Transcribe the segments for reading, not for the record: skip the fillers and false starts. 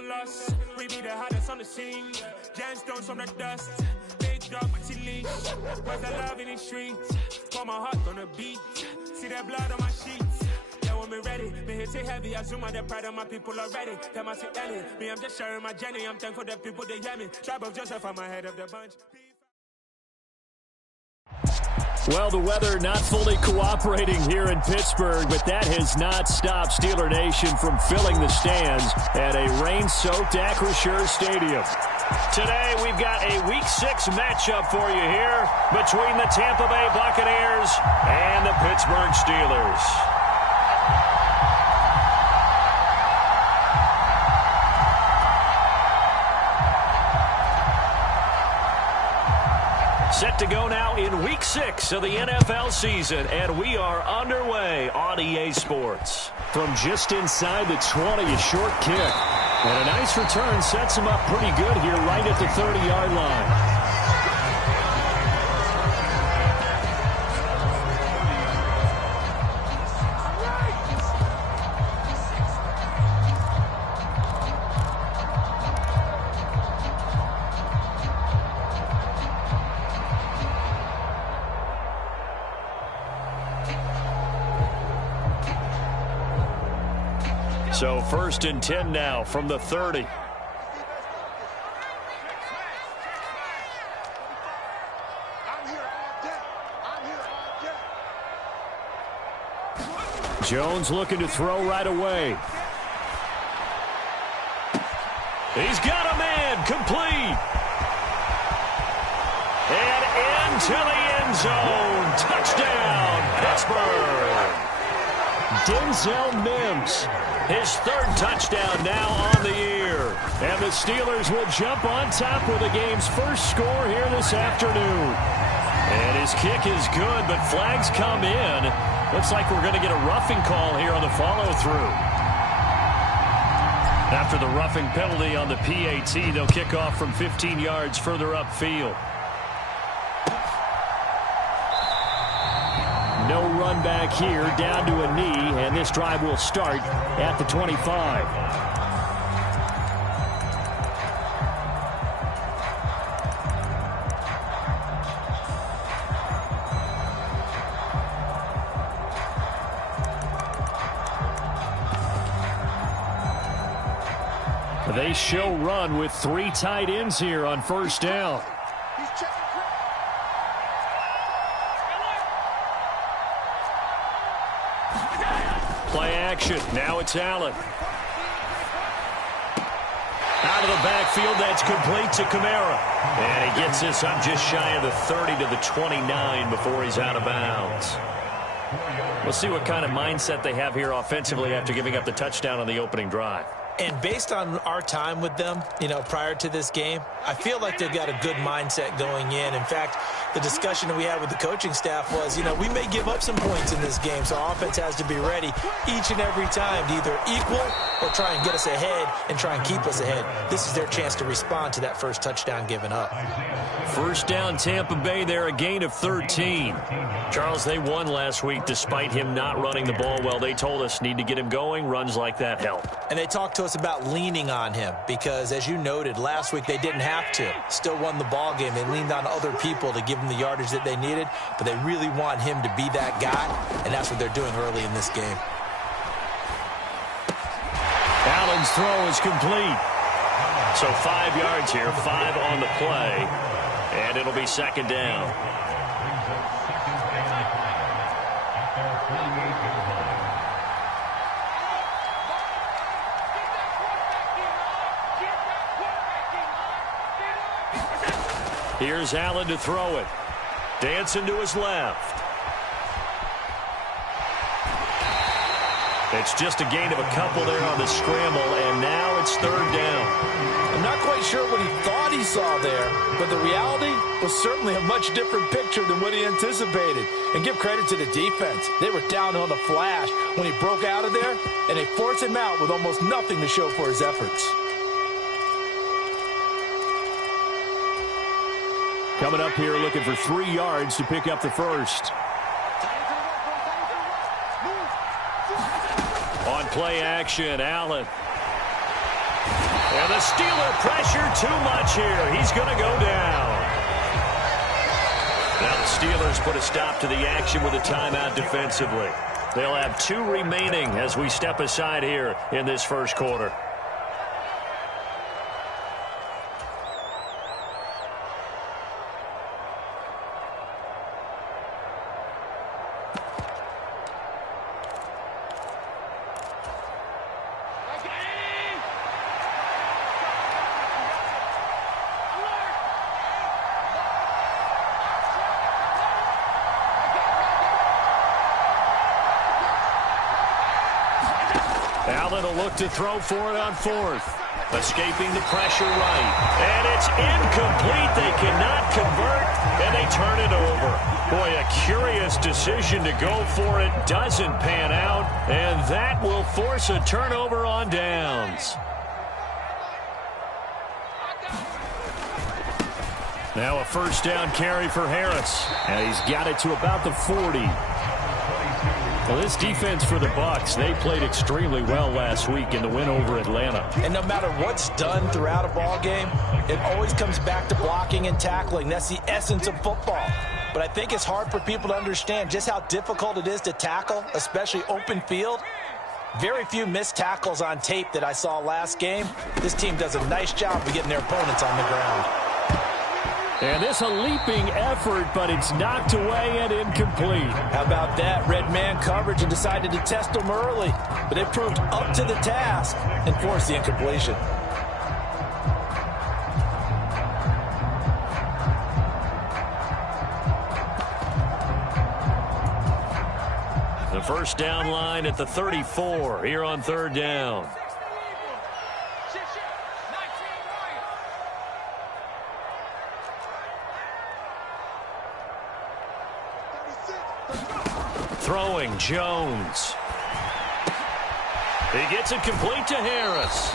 no loss. We be the hardest on the scene. Gemstones from the dust. Big dog, but leash. Where's the love in the streets? Pour my heart on the beat. See that blood on my sheets. Yeah, when me ready, me hit it heavy. I zoom out the pride of my people already. Tell my sweet Ellie, me I'm just sharing my journey. I'm thankful that people they hear me. Tribe of Joseph, I'm ahead of the bunch. Well, the weather not fully cooperating here in Pittsburgh, but that has not stopped Steeler Nation from filling the stands at a rain-soaked Acrisure Stadium. Today, we've got a Week 6 matchup for you here between the Tampa Bay Buccaneers and the Pittsburgh Steelers. Set to go now in Week 6 of the NFL season, and we are underway on EA Sports. From just inside the 20, a short kick. And a nice return sets him up pretty good here right at the 30-yard line. So 1st and 10 now from the 30. Jones looking to throw right away. He's got a man, complete. And into the end zone. Touchdown, Pittsburgh. Denzel Mims. His 3rd touchdown now on the year. And the Steelers will jump on top with the game's first score here this afternoon. And his kick is good, but flags come in. Looks like we're going to get a roughing call here on the follow-through. After the roughing penalty on the PAT, they'll kick off from 15 yards further upfield. No run back here, down to a knee, and this drive will start at the 25. They show run with 3 tight ends here on 1st down. Play action. Now it's Allen. Out of the backfield, that's complete to Kamara. And he gets this up just shy of the 30 to the 29 before he's out of bounds. We'll see what kind of mindset they have here offensively after giving up the touchdown on the opening drive. And based on our time with them, prior to this game, I feel like they've got a good mindset going in. In fact, the discussion that we had with the coaching staff was, we may give up some points in this game, so our offense has to be ready each and every time to either equal or try and get us ahead and try and keep us ahead. This is their chance to respond to that first touchdown given up. 1st down, Tampa Bay there, a gain of 13. Charles, they won last week despite him not running the ball well. They told us need to get him going. Runs like that help. And they talked to us about leaning on him because, as you noted, last week they didn't have to. Still won the ball game. They leaned on other people to give them the yardage that they needed, but they really want him to be that guy, and that's what they're doing early in this game. Allen's throw is complete. So 5 yards here, 5 on the play, and it'll be 2nd down. Here's Allen to throw it. Dancing to his left. It's just a gain of a couple there on the scramble, and now it's 3rd down. I'm not quite sure what he thought he saw there, but the reality was certainly a much different picture than what he anticipated. And give credit to the defense. They were down on the flash when he broke out of there, and they forced him out with almost nothing to show for his efforts. Coming up here looking for 3 yards to pick up the first. On play action, Allen. The Steeler pressure too much here. He's going to go down. Now the Steelers put a stop to the action with a timeout defensively. They'll have 2 remaining as we step aside here in this first quarter. Allen will look to throw for it on 4th. Escaping the pressure right. And it's incomplete. They cannot convert, and they turn it over. Boy, a curious decision to go for it. Doesn't pan out, and that will force a turnover on downs. Now a first down carry for Harris. And he's got it to about the 40. Well, this defense for the Bucs, they played extremely well last week in the win over Atlanta. And no matter what's done throughout a ball game, it always comes back to blocking and tackling. That's the essence of football. But I think it's hard for people to understand just how difficult it is to tackle, especially open field. Very few missed tackles on tape that I saw last game. This team does a nice job of getting their opponents on the ground. And this a leaping effort, but it's knocked away and incomplete. How about that? Red man coverage and decided to test them early. But it proved up to the task and forced the incompletion. The first down line at the 34 here on 3rd down. Throwing Jones. He gets it complete to Harris.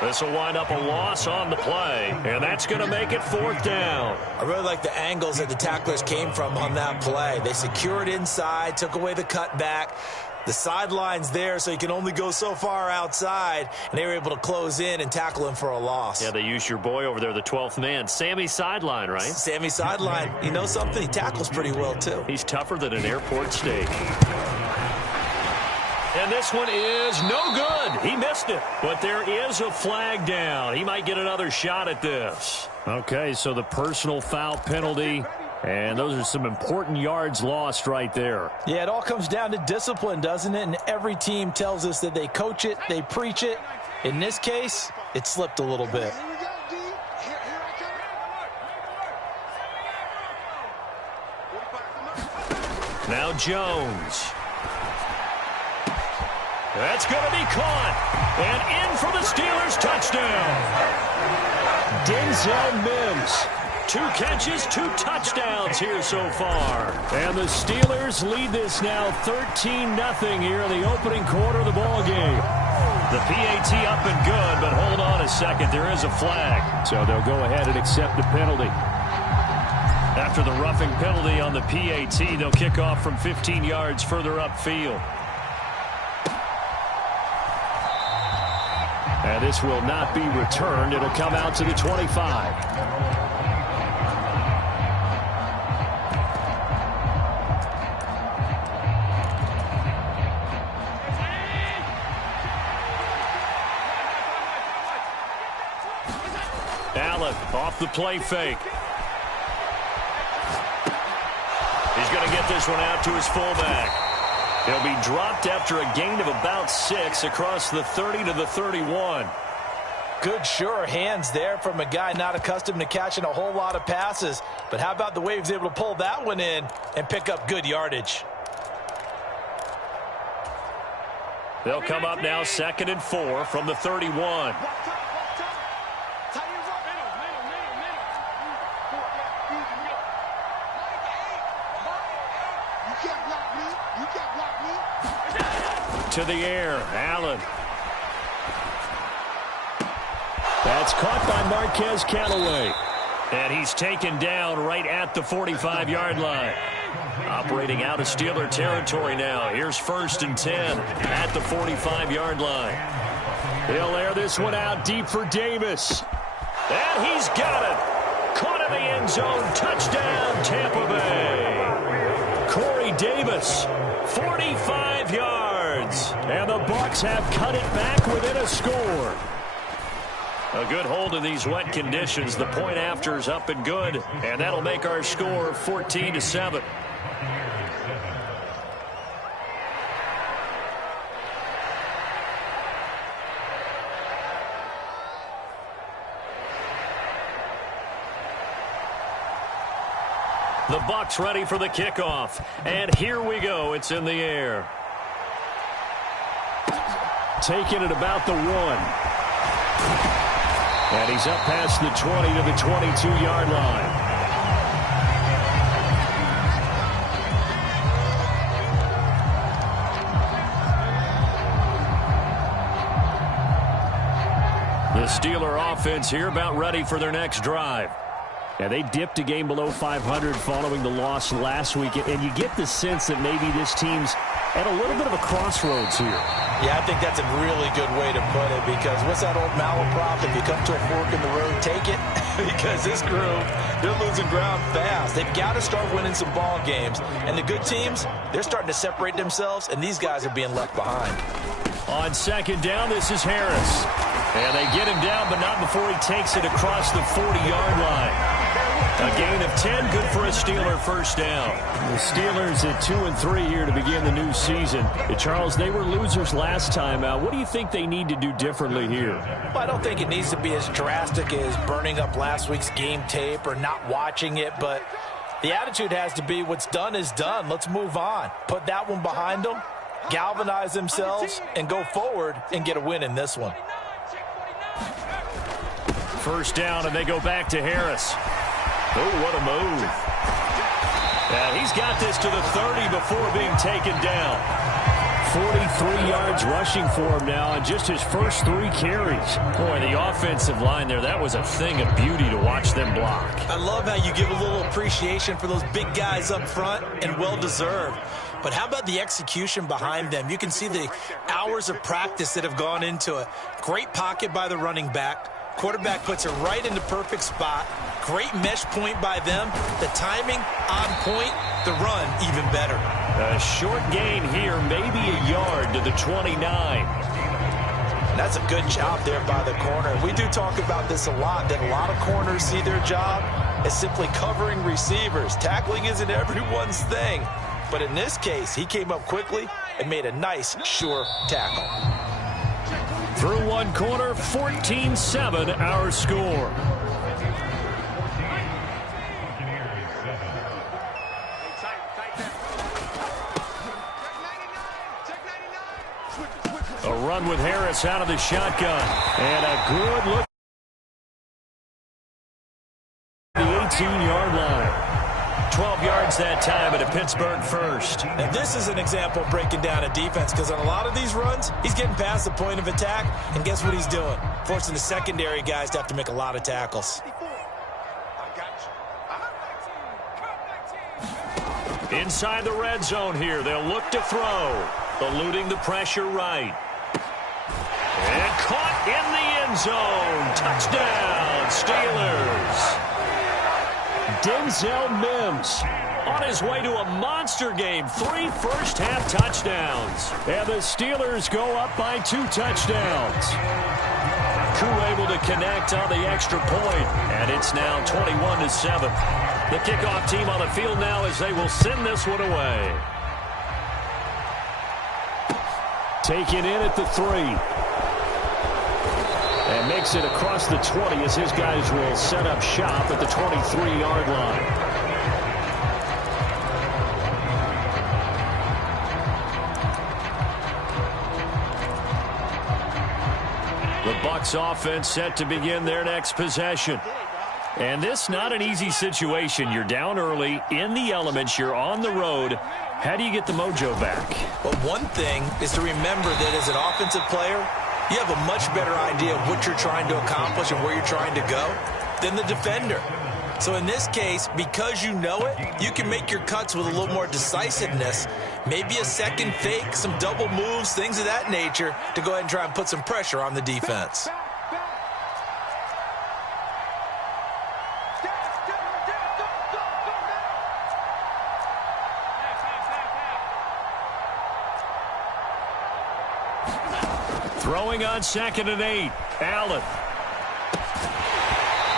This will wind up a loss on the play, and that's going to make it 4th down. I really like the angles that the tacklers came from on that play. They secured inside, took away the cutback. The sideline's there, so you can only go so far outside, and they were able to close in and tackle him for a loss. Yeah, they used your boy over there, the 12th man, Sammy Sideline, right? Sammy Sideline. You know something? He tackles pretty well, too. He's tougher than an airport steak. And this one is no good. He missed it. But there is a flag down. He might get another shot at this. Okay, so the personal foul penalty. And those are some important yards lost right there. Yeah, it all comes down to discipline, doesn't it? And every team tells us that they coach it, they preach it. In this case, it slipped a little bit. Now Jones. That's going to be caught. And in for the Steelers touchdown. Denzel Mims. 2 catches, 2 touchdowns here so far. And the Steelers lead this now 13-0 here in the opening quarter of the ball game. The PAT up and good, but hold on a second. There is a flag. So they'll go ahead and accept the penalty. After the roughing penalty on the PAT, they'll kick off from 15 yards further upfield. And this will not be returned. It'll come out to the 25. Allen off the play fake. He's going to get this one out to his fullback. He'll be dropped after a gain of about 6 across the 30 to the 31. Good, sure hands there from a guy not accustomed to catching a whole lot of passes. But how about the way he was able to pull that one in and pick up good yardage? They'll come up now 2nd and 4 from the 31. To the air, Allen. That's caught by Marquez Callaway. And he's taken down right at the 45-yard line. Operating out of Steeler territory now. Here's 1st and 10 at the 45-yard line. He'll air this one out deep for Davis. And he's got it. Caught in the end zone. Touchdown, Tampa Bay. Corey Davis, 45 yards. And the Bucs have cut it back within a score. A good hold in these wet conditions. The point after's up and good. And that'll make our score 14-7. The Bucs ready for the kickoff. And here we go. It's in the air. Taking it about the 1. And he's up past the 20 to the 22-yard line. The Steeler offense here about ready for their next drive. Yeah, they dipped a game below 500 following the loss last week, and you get the sense that maybe this team's at a little bit of a crossroads here. Yeah, I think that's a really good way to put it, because what's that old malaprop? If you come to a fork in the road, take it. Because this group, they're losing ground fast. They've got to start winning some ball games. And the good teams, they're starting to separate themselves, and these guys are being left behind. On second down, this is Harris. And they get him down, but not before he takes it across the 40-yard line. A gain of 10, good for a Steeler first down. The Steelers at 2-3 here to begin the new season. Charles, they were losers last time out. What do you think they need to do differently here? Well, I don't think it needs to be as drastic as burning up last week's game tape or not watching it, but the attitude has to be what's done is done. Let's move on. Put that one behind them, galvanize themselves, and go forward and get a win in this one. First down, and they go back to Harris. Oh, what a move. And he's got this to the 30 before being taken down. 43 yards rushing for him now in just his first 3 carries. Boy, the offensive line there, that was a thing of beauty to watch them block. I love how you give a little appreciation for those big guys up front, and well-deserved. But how about the execution behind them? You can see the hours of practice that have gone into it. Great pocket by the running back. Quarterback puts it right in the perfect spot. Great mesh point by them. The timing on point. The run even better. A short gain here, maybe a yard to the 29. That's a good job there by the corner. We do talk about this a lot, that a lot of corners see their job as simply covering receivers. Tackling isn't everyone's thing. But in this case, he came up quickly and made a nice, sure tackle. Through one quarter, 14-7 our score. A run with Harris out of the shotgun. And a good look at the 18-yard line. 12 yards that time at a Pittsburgh first. And this is an example of breaking down a defense, because on a lot of these runs, he's getting past the point of attack, and guess what he's doing? Forcing the secondary guys to have to make a lot of tackles. Inside the red zone here, they'll look to throw. Eluding the pressure right. And caught in the end zone. Touchdown, Steelers. Denzel Mims on his way to a monster game. 3 first-half touchdowns. And the Steelers go up by 2 touchdowns. Koo able to connect on the extra point. And it's now 21-7. The kickoff team on the field now as they will send this one away. Taken in at the 3. And makes it across the 20 as his guys will set up shop at the 23-yard line. The Bucs offense set to begin their next possession. And this not an easy situation. You're down early, in the elements, you're on the road. How do you get the mojo back? Well, one thing is to remember that as an offensive player, you have a much better idea of what you're trying to accomplish and where you're trying to go than the defender. So in this case, because you know it, you can make your cuts with a little more decisiveness. Maybe a second fake, some double moves, things of that nature to go ahead and try and put some pressure on the defense. Throwing on 2nd and 8, Allen.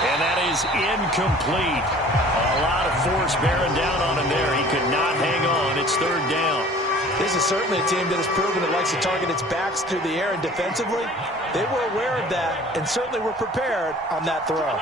And that is incomplete. A lot of force bearing down on him there. He could not hang on. It's 3rd down. This is certainly a team that has proven it likes to target its backs through the air, and defensively, they were aware of that and certainly were prepared on that throw.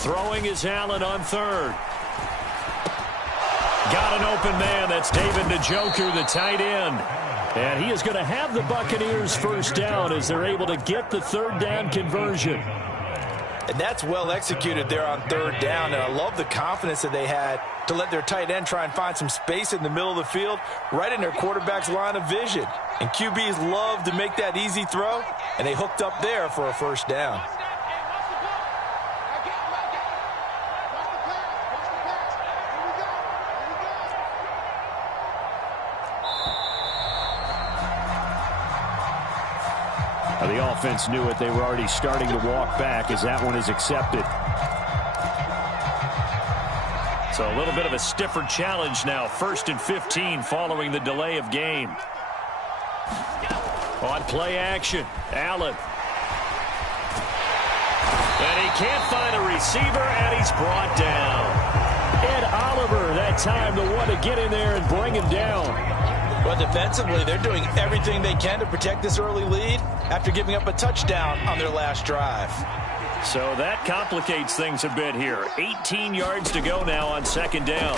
Throwing is Allen on 3rd. Got an open man. That's David Njoku, the tight end. And he is going to have the Buccaneers 1st down as they're able to get the 3rd down conversion. And that's well executed there on 3rd down. And I love the confidence that they had to let their tight end try and find some space in the middle of the field, right in their quarterback's line of vision. And QBs love to make that easy throw, and they hooked up there for a 1st down. The offense knew it. They were already starting to walk back as that one is accepted. So a little bit of a stiffer challenge now. 1st and 15 following the delay of game. On play action, Allen. And he can't find a receiver, and he's brought down. Ed Oliver, that time, the one to get in there and bring him down. But defensively, they're doing everything they can to protect this early lead after giving up a touchdown on their last drive. So that complicates things a bit here. 18 yards to go now on 2nd down.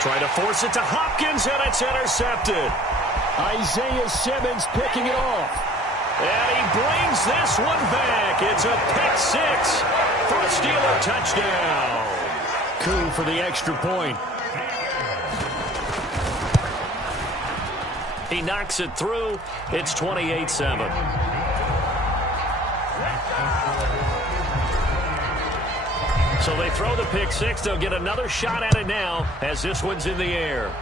Trying to force it to Hopkins, and it's intercepted. Isaiah Simmons picking it off. And he brings this one back. It's a pick 6 for a Steeler touchdown. Coup for the extra point. He knocks it through. It's 28-7. So they throw the pick 6. They'll get another shot at it now as this one's in the air.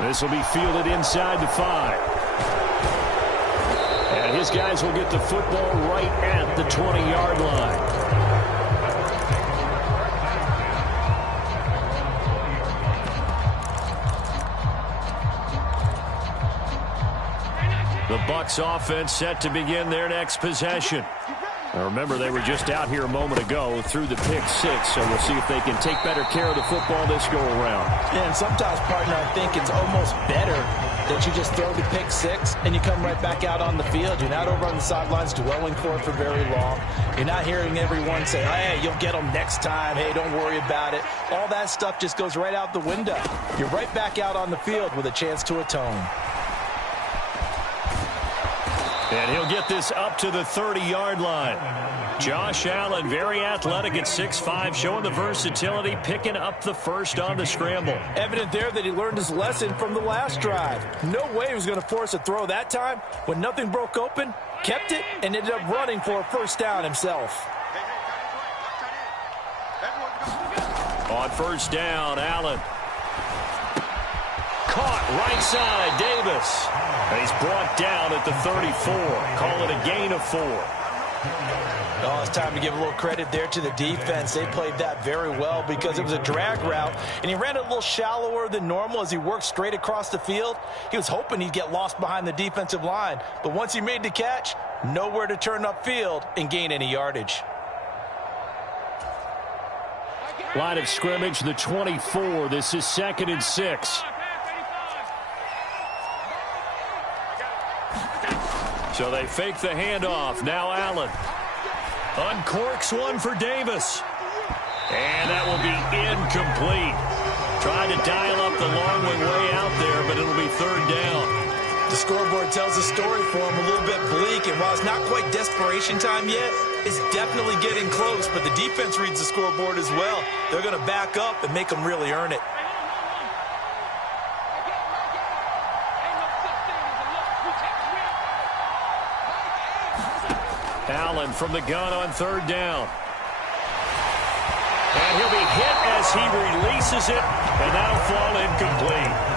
This will be fielded inside the 5. And his guys will get the football right at the 20-yard line. The Bucs offense set to begin their next possession. Now remember, they were just out here a moment ago through the pick 6, so we'll see if they can take better care of the football this go-around. Yeah, and sometimes, partner, I think it's almost better that you just throw the pick 6 and you come right back out on the field. You're not over on the sidelines dwelling for it for very long. You're not hearing everyone say, hey, you'll get them next time. Hey, don't worry about it. All that stuff just goes right out the window. You're right back out on the field with a chance to atone. And he'll get this up to the 30-yard line. Josh Allen, very athletic at 6'5", showing the versatility, picking up the first on the scramble. Evident there that he learned his lesson from the last drive. No way he was going to force a throw that time. When nothing broke open, kept it, and ended up running for a 1st down himself. On 1st down, Allen. Caught right side, Davis. And he's brought down at the 34. Call it a gain of 4. Oh, it's time to give a little credit there to the defense. They played that very well because it was a drag route, and he ran it a little shallower than normal as he worked straight across the field. He was hoping he'd get lost behind the defensive line, but once he made the catch, nowhere to turn upfield and gain any yardage. Line of scrimmage, the 24. This is 2nd and 6. So they fake the handoff. Now Allen uncorks one for Davis. And that will be incomplete. Tried to dial up the long way out there, but it'll be third down. The scoreboard tells a story for him, a little bit bleak, and while it's not quite desperation time yet, it's definitely getting close, but the defense reads the scoreboard as well. They're going to back up and make them really earn it. Allen from the gun on third down. And he'll be hit as he releases it, and that'll fall incomplete.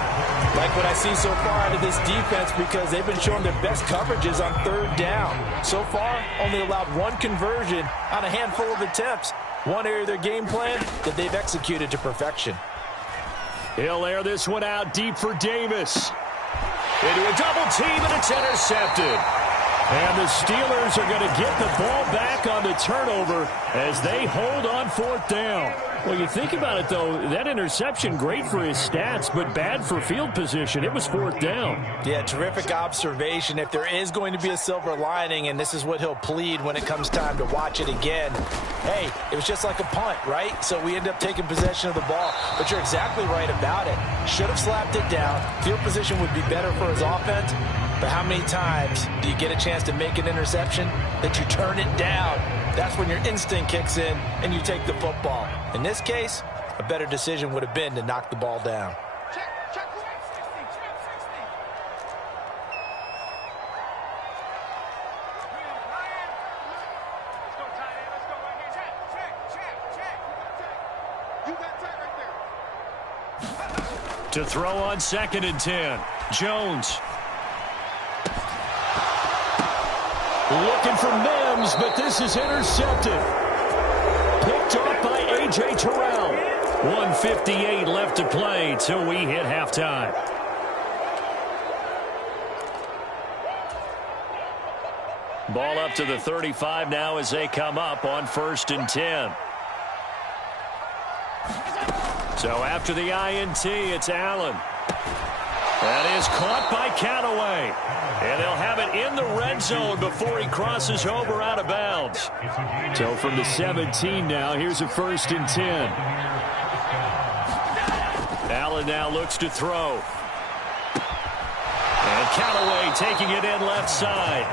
Like what I see so far out of this defense, because they've been showing their best coverages on third down. So far, only allowed one conversion on a handful of attempts. One area of their game plan that they've executed to perfection. He'll air this one out deep for Davis. Into a double team, and it's intercepted. And the Steelers are going to get the ball back on the turnover as they hold on fourth down. Well, you think about it, though, that interception, great for his stats, but bad for field position. It was fourth down. Yeah, terrific observation. If there is going to be a silver lining, and this is what he'll plead when it comes time to watch it again, hey, it was just like a punt, right? So we end up taking possession of the ball. But you're exactly right about it. Should have slapped it down. Field position would be better for his offense. But how many times do you get a chance to make an interception that you turn it down? That's when your instinct kicks in and you take the football. In this case, a better decision would have been to knock the ball down. To throw on 2nd and 10, Jones. Looking for Mims, but this is intercepted. Picked off by A.J. Terrell. 1:58 left to play till we hit halftime. Ball up to the 35 now as they come up on 1st and 10. So after the INT, it's Allen. That is caught by Callaway. And they'll have it in the red zone before he crosses over out of bounds. So from the 17 now, here's a 1st and 10. Allen now looks to throw. And Callaway taking it in left side.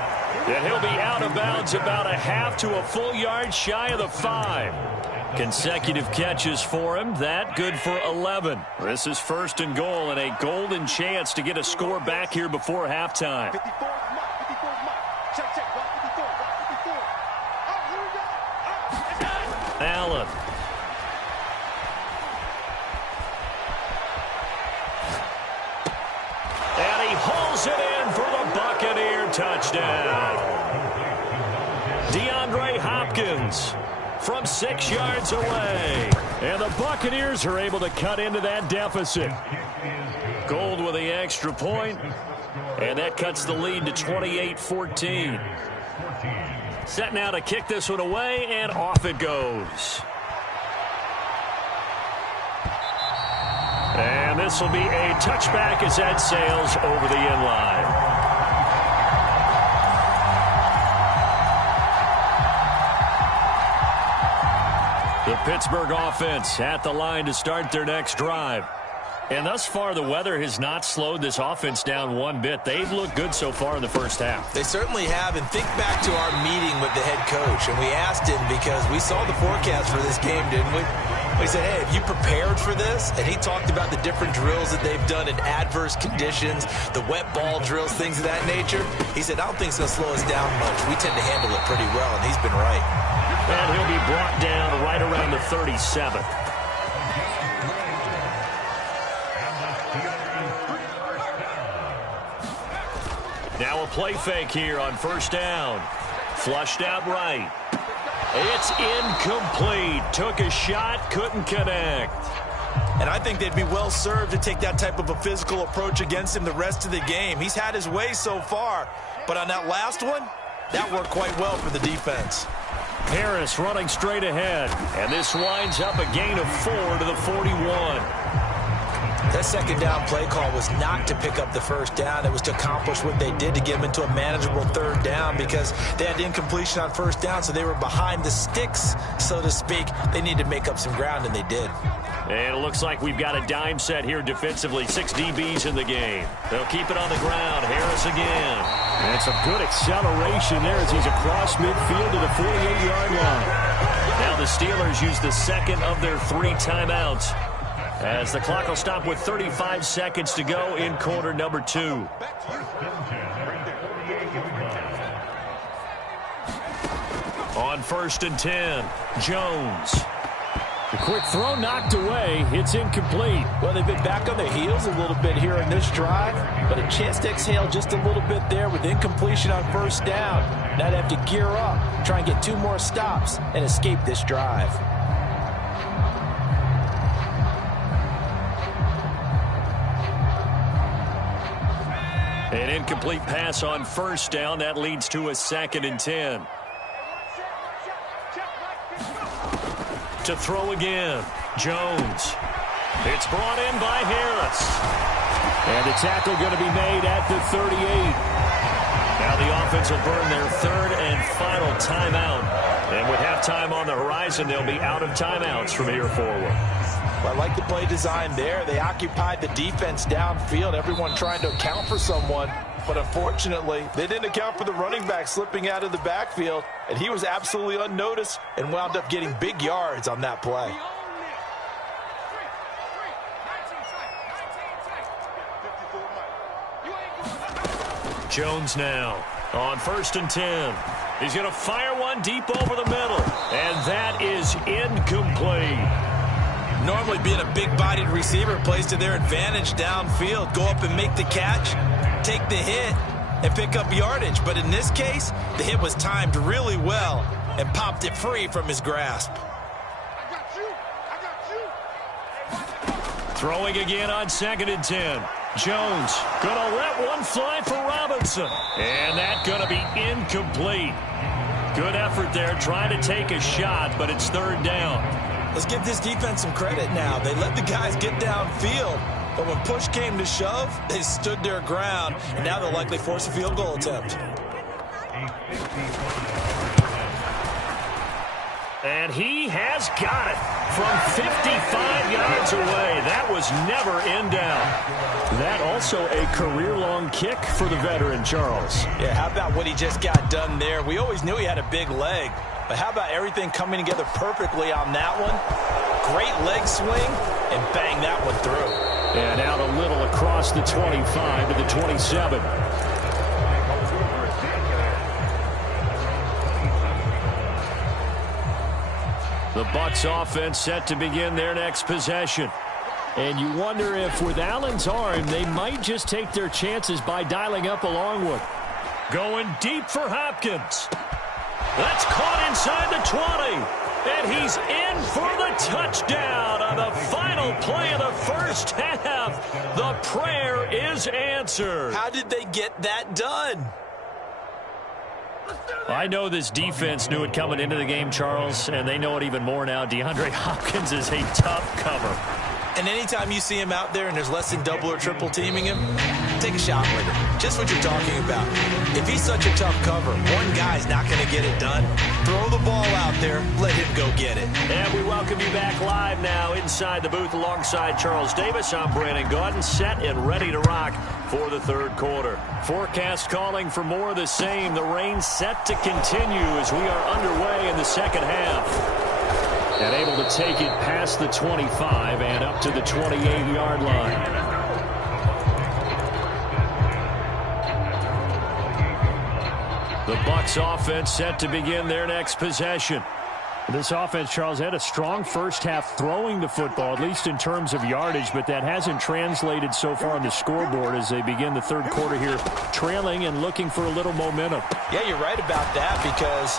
And he'll be out of bounds about a half to a full yard shy of the 5. Consecutive catches for him. That good for 11. This is 1st and goal and a golden chance to get a score back here before halftime. Allen. And he hauls it in for the Buccaneer touchdown. DeAndre Hopkins from 6 yards away. And the Buccaneers are able to cut into that deficit. Gold with the extra point. And that cuts the lead to 28-14. Set now to kick this one away, and off it goes. And this will be a touchback as that sails over the end line. The Pittsburgh offense at the line to start their next drive. And thus far, the weather has not slowed this offense down one bit. They've looked good so far in the first half. They certainly have. And think back to our meeting with the head coach. And we asked him, because we saw the forecast for this game, didn't we? We said, hey, have you prepared for this? And he talked about the different drills that they've done in adverse conditions, the wet ball drills, things of that nature. He said, I don't think it's going to slow us down much. We tend to handle it pretty well, and he's been right. And he'll be brought down right around the 37th. Now a play fake here on 1st down. Flushed out right. It's incomplete. Took a shot, couldn't connect. And I think they'd be well served to take that type of a physical approach against him the rest of the game. He's had his way so far, but on that last one, that worked quite well for the defense. Harris running straight ahead, and this winds up a gain of 4 to the 41. That second down play call was not to pick up the first down. It was to accomplish what they did to get them into a manageable third down because they had incompletion on first down, so they were behind the sticks, so to speak. They needed to make up some ground, and they did. And it looks like we've got a dime set here defensively. 6 DBs in the game. They'll keep it on the ground. Harris again. And some good acceleration there as he's across midfield to the 48-yard line. Now the Steelers use the second of their 3 timeouts as the clock will stop with 35 seconds to go in quarter number 2. On 1st and 10, Jones. The quick throw knocked away. It's incomplete. Well, they've been back on their heels a little bit here in this drive, but a chance to exhale just a little bit there with incompletion on first down. Now they have to gear up, try and get 2 more stops, and escape this drive. An incomplete pass on first down. That leads to a 2nd and 10. To throw again, Jones. It's brought in by Harris. And the tackle going to be made at the 38. Now the offense will burn their 3rd and final timeout. And with halftime on the horizon, they'll be out of timeouts from here forward. Well, I like the play design there. They occupied the defense downfield, everyone trying to account for someone. But unfortunately, they didn't account for the running back slipping out of the backfield, and he was absolutely unnoticed and wound up getting big yards on that play. Jones now on 1st and 10. He's going to fire one deep over the middle, and that is incomplete. Normally being a big-bodied receiver plays to their advantage downfield. Go up and make the catch, take the hit, and pick up yardage. But in this case, the hit was timed really well and popped it free from his grasp. Throwing again on 2nd and 10. Jones going to let one fly for Robinson. And that's going to be incomplete. Good effort there trying to take a shot, but it's 3rd down. Let's give this defense some credit now. They let the guys get downfield, but when push came to shove, they stood their ground, and now they'll likely force a field goal attempt. And he has got it from 55 yards away. That was never in doubt. That also a career-long kick for the veteran, Charles. Yeah, how about what he just got done there? We always knew he had a big leg, but how about everything coming together perfectly on that one? Great leg swing, and bang that one through. And out a little across the 25 to the 27. The Bucs offense set to begin their next possession. And you wonder if with Allen's arm, they might just take their chances by dialing up a long one. Going deep for Hopkins. That's caught inside the 20. And he's in for the touchdown on the final play of the first half. The prayer is answered. How did they get that done? I know this defense knew it coming into the game, Charles, and they know it even more now. DeAndre Hopkins is a tough cover. And anytime you see him out there and there's less than double or triple teaming him, take a shot with him. Just what you're talking about. If he's such a tough cover, one guy's not going to get it done. Throw the ball out there. Let him go get it. And we welcome you back live now inside the booth alongside Charles Davis. I'm Brandon Gaudin, set and ready to rock for the 3rd quarter. Forecast calling for more of the same. The rain set to continue as we are underway in the 2nd half. And able to take it past the 25 and up to the 28-yard line. The Bucs offense set to begin their next possession. This offense, Charles, had a strong first half throwing the football, at least in terms of yardage, but that hasn't translated so far on the scoreboard as they begin the 3rd quarter here, trailing and looking for a little momentum. Yeah, you're right about that because,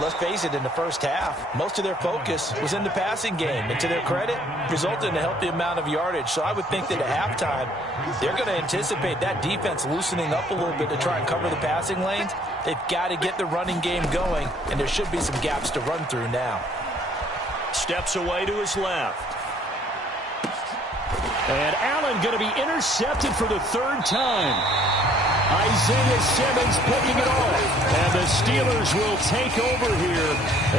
let's face it, in the first half, most of their focus was in the passing game. And to their credit, resulted in a healthy amount of yardage. So I would think that at halftime, they're going to anticipate that defense loosening up a little bit to try and cover the passing lanes. They've got to get the running game going, and there should be some gaps to run through now. Steps away to his left. And Allen going to be intercepted for the third time. Isaiah Simmons picking it off. And the Steelers will take over here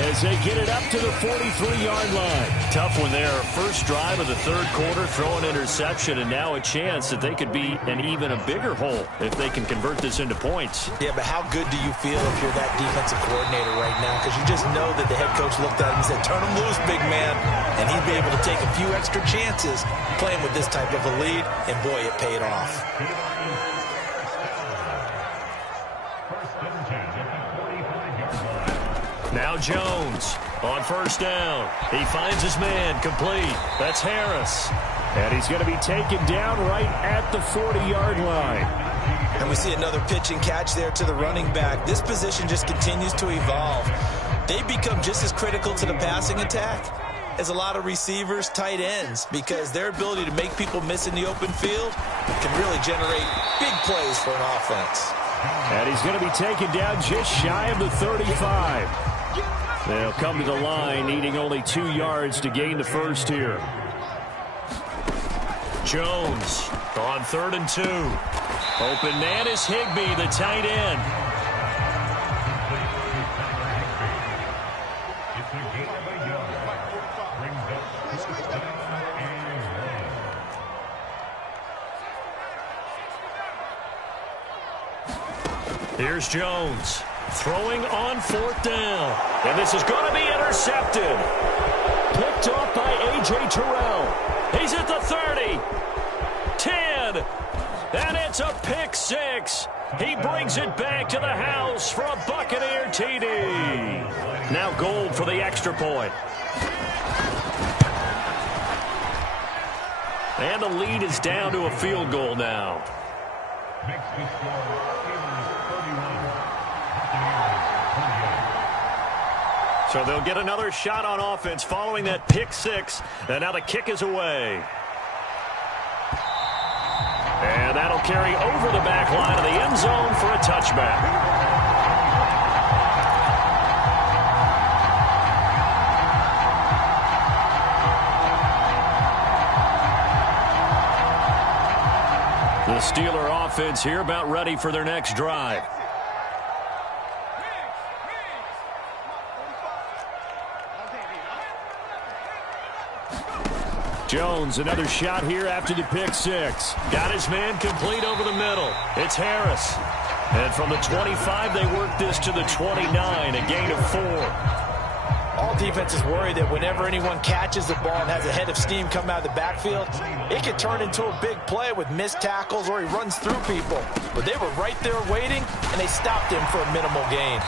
as they get it up to the 43-yard line. Tough one there. First drive of the third quarter, throw an interception, and now a chance that they could be in even a bigger hole if they can convert this into points. Yeah, but how good do you feel if you're that defensive coordinator right now? Because you just know that the head coach looked at him and said, turn him loose, big man. And he'd be able to take a few extra chances playing with this type of a lead, and boy, it paid off. Now Jones on first down. He finds his man complete. That's Harris. And he's going to be taken down right at the 40-yard line. And we see another pitch and catch there to the running back. This position just continues to evolve. They become just as critical to the passing attack as a lot of receivers, tight ends, because their ability to make people miss in the open field can really generate big plays for an offense. And he's going to be taken down just shy of the 35. They'll come to the line, needing only 2 yards to gain the first here. Jones on 3rd and 2. Open man is Higbee, the tight end. Here's Jones throwing on 4th down. And this is going to be intercepted. Picked off by A.J. Terrell. He's at the 30. 10. And it's a pick 6. He brings it back to the house for a Buccaneer TD. Now Gold for the extra point. And the lead is down to a field goal now. So they'll get another shot on offense following that pick 6. And now the kick is away. And that'll carry over the back line of the end zone for a touchback. The Steeler offense here about ready for their next drive. Jones, another shot here after the pick 6. Got his man complete over the middle. It's Harris. And from the 25, they work this to the 29, a gain of 4. All defenses worry that whenever anyone catches the ball and has a head of steam come out of the backfield, it could turn into a big play with missed tackles or he runs through people. But they were right there waiting, and they stopped him for a minimal gain.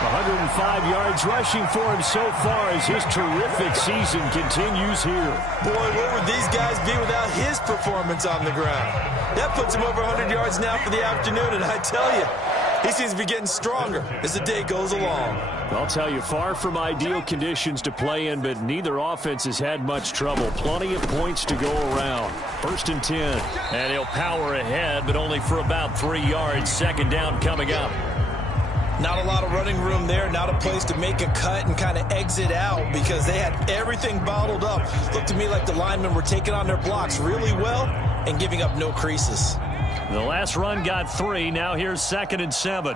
105 yards rushing for him so far as his terrific season continues here. Boy, where would these guys be without his performance on the ground? That puts him over 100 yards now for the afternoon, and I tell you, he seems to be getting stronger as the day goes along. I'll tell you, far from ideal conditions to play in, but neither offense has had much trouble. Plenty of points to go around. 1st and 10. And he'll power ahead, but only for about 3 yards. 2nd down coming up. Not a lot of running room there, not a place to make a cut and kind of exit out because they had everything bottled up. Looked to me like the linemen were taking on their blocks really well and giving up no creases. The last run got 3. Now here's 2nd and 7.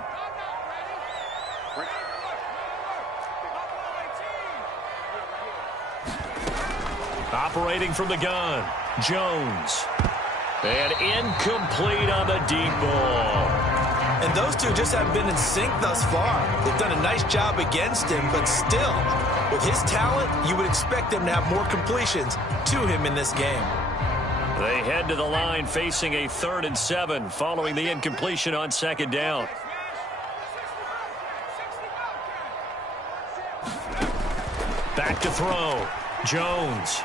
Operating from the gun, Jones. And incomplete on the deep ball. And those two just haven't been in sync thus far. They've done a nice job against him, but still, with his talent, you would expect them to have more completions to him in this game. They head to the line facing a 3rd and 7 following the incompletion on 2nd down. Back to throw. Jones.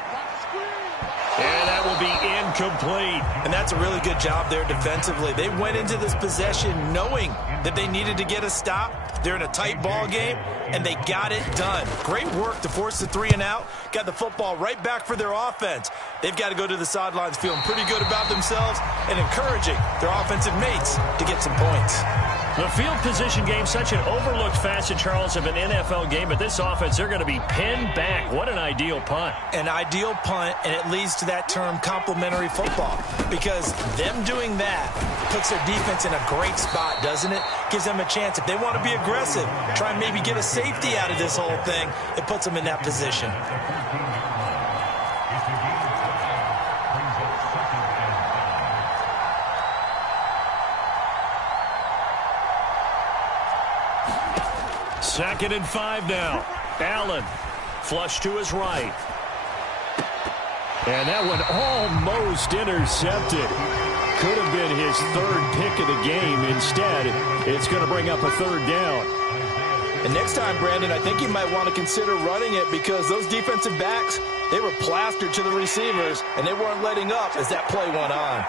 And that will be incomplete. And that's a really good job there defensively. They went into this possession knowing that they needed to get a stop. They're in a tight ball game, and they got it done. Great work to force the 3 and out. Got the football right back for their offense. They've got to go to the sidelines feeling pretty good about themselves and encouraging their offensive mates to get some points. The field position game, such an overlooked facet, Charles, of an NFL game, but this offense, they're going to be pinned back. What an ideal punt. An ideal punt, and it leads to that term complementary football, because them doing that puts their defense in a great spot, doesn't it? Gives them a chance. If they want to be aggressive, try and maybe get a safety out of this whole thing, it puts them in that position. Second and 5 now. Allen, flush to his right. And that one almost intercepted. Could have been his third pick of the game. Instead, it's going to bring up a third down. And next time, Brandon, I think you might want to consider running it, because those defensive backs, they were plastered to the receivers, and they weren't letting up as that play went on.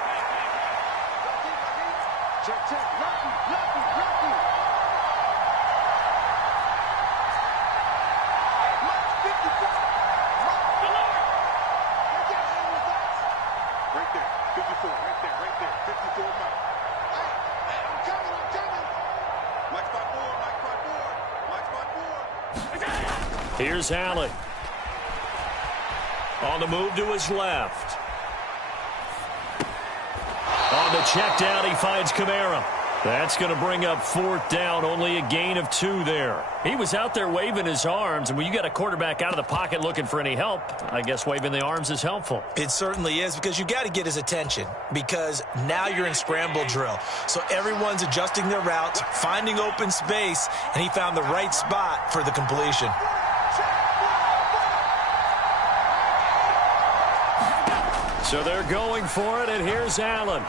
Here's Allen. On the move to his left. On the check down, he finds Kamara. That's going to bring up fourth down, only a gain of 2 there. He was out there waving his arms, and when you got a quarterback out of the pocket looking for any help, I guess waving the arms is helpful. It certainly is, because you got to get his attention, because now you're in scramble drill. So everyone's adjusting their routes, finding open space, and he found the right spot for the completion. So they're going for it, and here's Allen.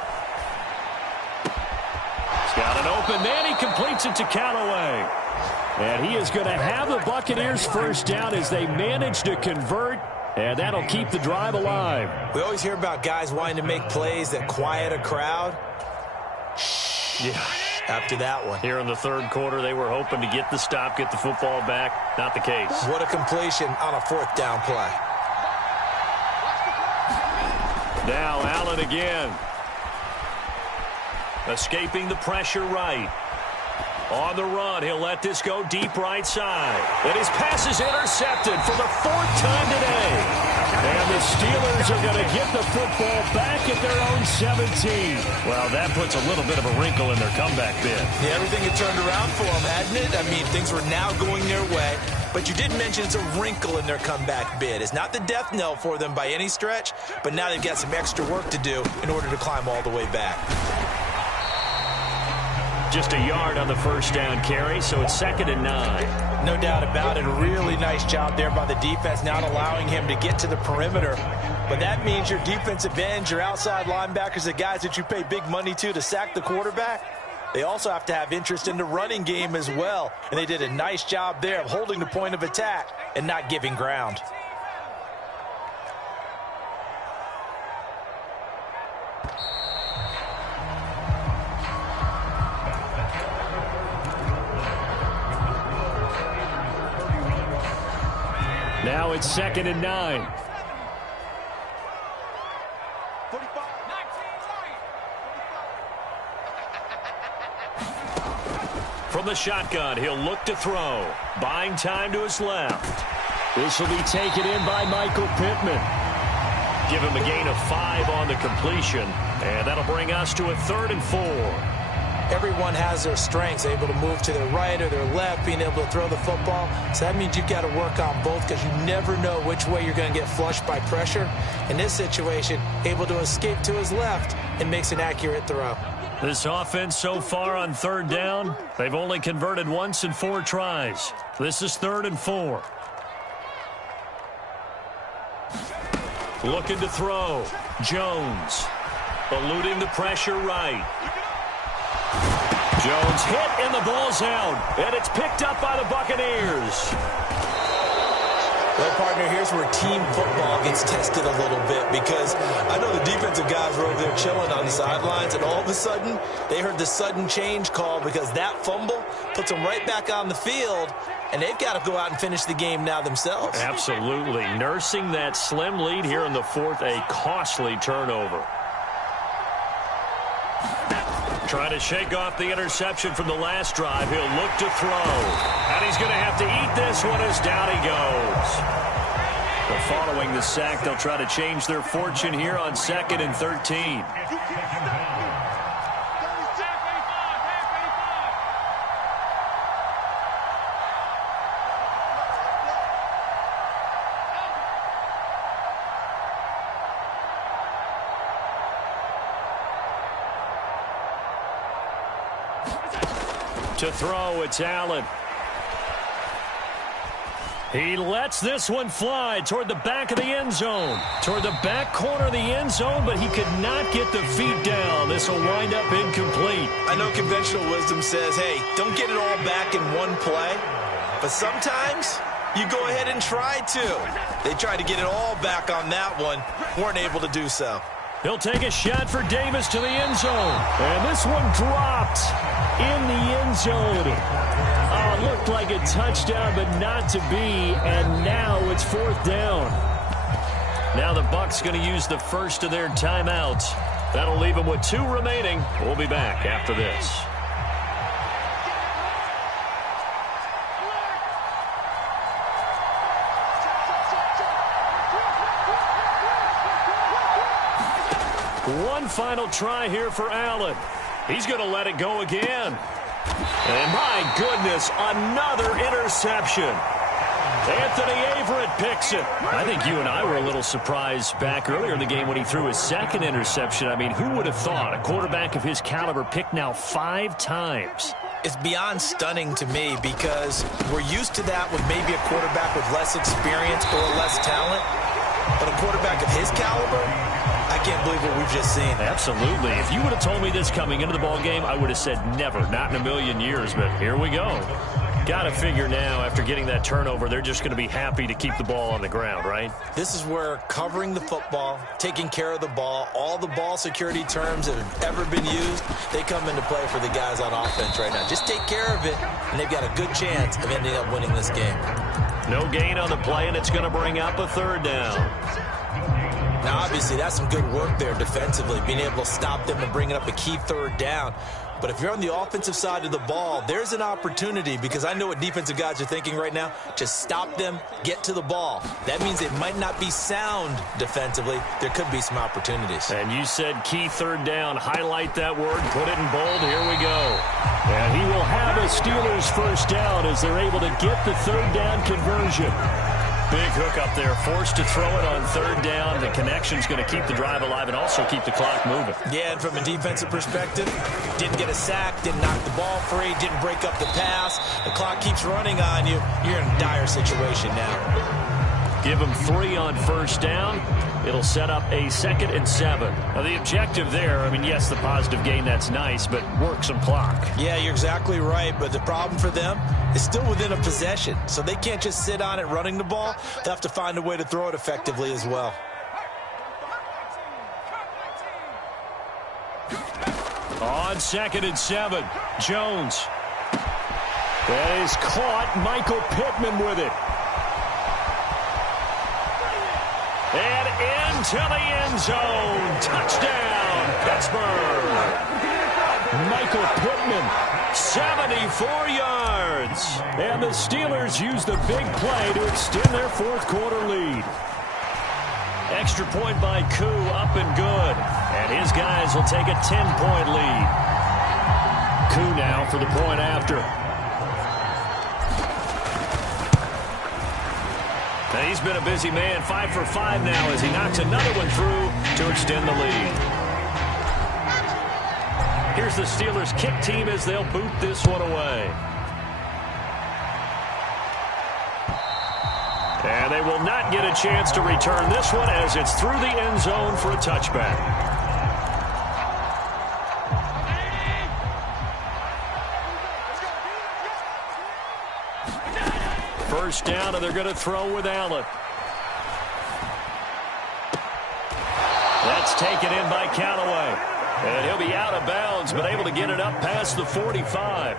He's got an open man. He completes it to Callaway. And he is going to have the Buccaneers first down as they manage to convert, and that'll keep the drive alive. We always hear about guys wanting to make plays that quiet a crowd. Yeah. After that one. Here in the third quarter, they were hoping to get the stop, get the football back. Not the case. What a completion on a fourth down play. Now Allen again. Escaping the pressure right. On the run, he'll let this go deep right side. And his pass is intercepted for the 4th time today. And the Steelers are going to get the football back at their own 17. Well, that puts a little bit of a wrinkle in their comeback bid. Yeah, everything had turned around for them, hadn't it? I mean, things were now going their way. But you did mention it's a wrinkle in their comeback bid. It's not the death knell for them by any stretch, but now they've got some extra work to do in order to climb all the way back. Just a yard on the first down carry, so it's 2nd and 9. No doubt about it. A really nice job there by the defense, not allowing him to get to the perimeter. But that means your defensive ends, your outside linebackers, the guys that you pay big money to sack the quarterback, they also have to have interest in the running game as well. And they did a nice job there of holding the point of attack and not giving ground. Now it's 2nd and 9. From the shotgun, he'll look to throw. Buying time to his left. This will be taken in by Michael Pittman. Give him a gain of 5 on the completion. And that'll bring us to a 3rd and 4. Everyone has their strengths, able to move to their right or their left, being able to throw the football. So that means you've got to work on both, because you never know which way you're going to get flushed by pressure. In this situation, able to escape to his left and makes an accurate throw. This offense so far on 3rd down, they've only converted once in 4 tries. This is 3rd and 4. Looking to throw. Jones. Eluding the pressure right. Jones hit and the ball's out. And it's picked up by the Buccaneers. Well, partner, here's where team football gets tested a little bit, because I know the defensive guys were over there chilling on the sidelines, and all of a sudden, they heard the sudden change call, because that fumble puts them right back on the field, and they've got to go out and finish the game now themselves. Absolutely. Nursing that slim lead here in the 4th, a costly turnover. Trying to shake off the interception from the last drive. He'll look to throw. And he's going to have to eat this one as down he goes. But following the sack, they'll try to change their fortune here on 2nd and 13. To throw, it's Allen. He lets this one fly toward the back of the end zone. Toward the back corner of the end zone, but he could not get the feet down. This will wind up incomplete. I know conventional wisdom says, hey, don't get it all back in one play. But sometimes you go ahead and try to. They tried to get it all back on that one. Weren't able to do so. He'll take a shot for Davis to the end zone. And this one dropped in the end zone. Oh, looked like a touchdown, but not to be. And now it's 4th down. Now the Bucs going to use the first of their timeouts. That'll leave them with 2 remaining. We'll be back after this. One final try here for Allen. He's going to let it go again. And my goodness, another interception. Anthony Averett picks it. I think you and I were a little surprised back earlier in the game when he threw his 2nd interception. I mean, who would have thought a quarterback of his caliber picked now 5 times? It's beyond stunning to me because we're used to that with maybe a quarterback with less experience or less talent. But a quarterback of his caliber, I can't believe what we've just seen. Absolutely. If you would have told me this coming into the ball game, I would have said never, not in a million years. But here we go. Got to figure now, after getting that turnover, they're just going to be happy to keep the ball on the ground, right? This is where covering the football, taking care of the ball, all the ball security terms that have ever been used, they come into play for the guys on offense right now. Just take care of it, and they've got a good chance of ending up winning this game. No gain on the play, and it's going to bring up a 3rd down. Now, obviously, that's some good work there defensively, being able to stop them and bringing up a key 3rd down. But if you're on the offensive side of the ball, there's an opportunity, because I know what defensive guys are thinking right now. Just stop them, get to the ball. That means it might not be sound defensively. There could be some opportunities. And you said key 3rd down. Highlight that word. Put it in bold. Here we go. And he will have a Steelers 1st down as they're able to get the 3rd down conversion. Big hook up there, forced to throw it on 3rd down. The connection's going to keep the drive alive and also keep the clock moving. Yeah, and from a defensive perspective, didn't get a sack, didn't knock the ball free, didn't break up the pass. The clock keeps running on you. You're in a dire situation now. Give them 3 on 1st down. It'll set up a 2nd and 7. Now, the objective there, I mean, yes, the positive gain, that's nice, but work some clock. Yeah, you're exactly right, but the problem for them is still within a possession, so they can't just sit on it running the ball. They have to find a way to throw it effectively as well. On 2nd and 7, Jones. That is caught. Michael Pittman with it. And into the end zone. Touchdown, Pittsburgh. Michael Pittman. 74 yards. And the Steelers use the big play to extend their 4th quarter lead. Extra point by Koo, up and good. And his guys will take a 10-point lead. Koo now for the point after. And he's been a busy man, 5 for 5 now as he knocks another one through to extend the lead. Here's the Steelers kick team as they'll boot this one away. And they will not get a chance to return this one as it's through the end zone for a touchback. First down, and they're going to throw with Allen. That's taken in by Callaway. And he'll be out of bounds, but able to get it up past the 45.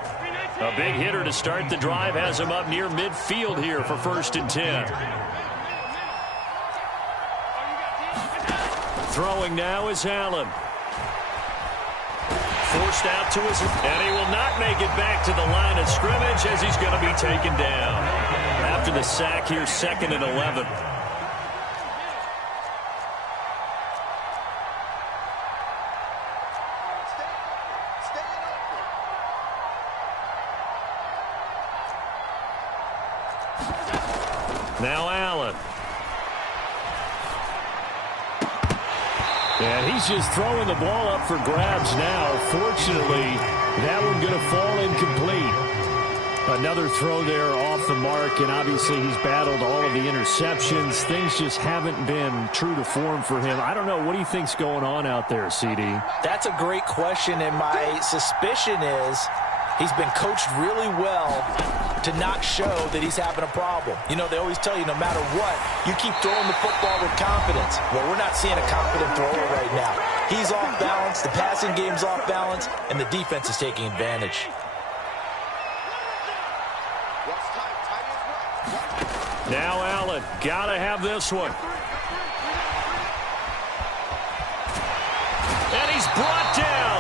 A big hitter to start the drive has him up near midfield here for 1st and 10. Throwing now is Allen. forced out to his, and he will not make it back to the line of scrimmage as he's going to be taken down. After the sack here, 2nd and 11. Now Allen. And he's just throwing the ball up for grabs now. Fortunately, that one going to fall incomplete. Another throw there off the mark, and obviously he's battled all of the interceptions. Things just haven't been true to form for him. I don't know. What do you think's going on out there, CD? That's a great question, and my suspicion is he's been coached really well to not show that he's having a problem. You know, they always tell you no matter what, you keep throwing the football with confidence. Well, we're not seeing a confident thrower right now. He's off balance, the passing game's off balance, and the defense is taking advantage. Now Allen, gotta have this one. And he's brought down